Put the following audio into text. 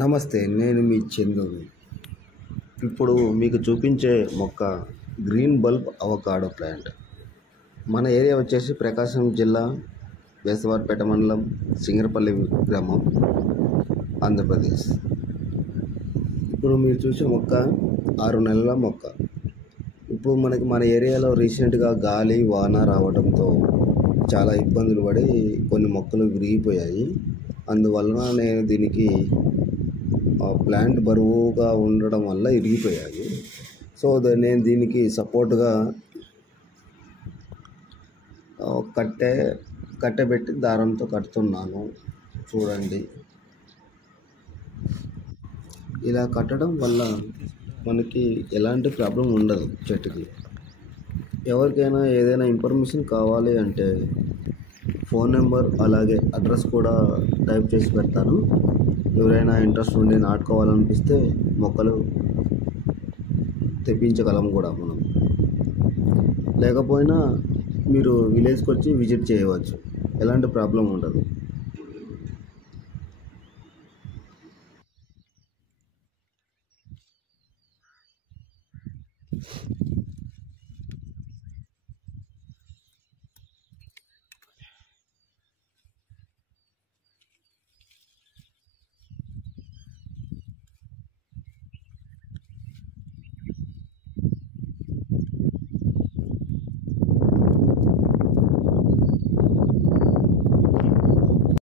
నమస్తే, నేను మీ చందుని. ఇప్పుడు మీకు చూపించే మొక్క గ్రీన్ బల్బ్ అవకాడో ప్లాంట్. మన ఏరియా వచ్చేసి ప్రకాశం జిల్లా వేసవారిపేట మండలం సింగరపల్లి గ్రామం, ఆంధ్రప్రదేశ్. ఇప్పుడు మీరు చూసే మొక్క 6 నెలల మొక్క. ఇప్పుడు మన ఏరియాలో రీసెంట్గా గాలి వాన రావడంతో చాలా ఇబ్బందులు పడి కొన్ని మొక్కలు విరిగిపోయాయి. అందువలన నేను దీనికి ప్లాంట్ బరువుగా ఉండడం వల్ల ఇరిగిపోయాయి. సో నేను దీనికి సపోర్ట్గా కట్టెబెట్టి దారంతో కడుతున్నాను. చూడండి, ఇలా కట్టడం వల్ల మనకి ఎలాంటి ప్రాబ్లం ఉండదు చెట్టుకి. ఎవరికైనా ఏదైనా ఇన్ఫర్మేషన్ కావాలి అంటే ఫోన్ నెంబర్ అలాగే అడ్రస్ కూడా టైప్ చేసి పెడతాను. ఎవరైనా ఇంట్రెస్ట్ ఉండి నాటుకోవాలనిపిస్తే మొక్కలు తెప్పించగలం కూడా మనం. లేకపోయినా మీరు విలేజ్కి వచ్చి విజిట్ చేయవచ్చు, ఎలాంటి ప్రాబ్లం ఉండదు.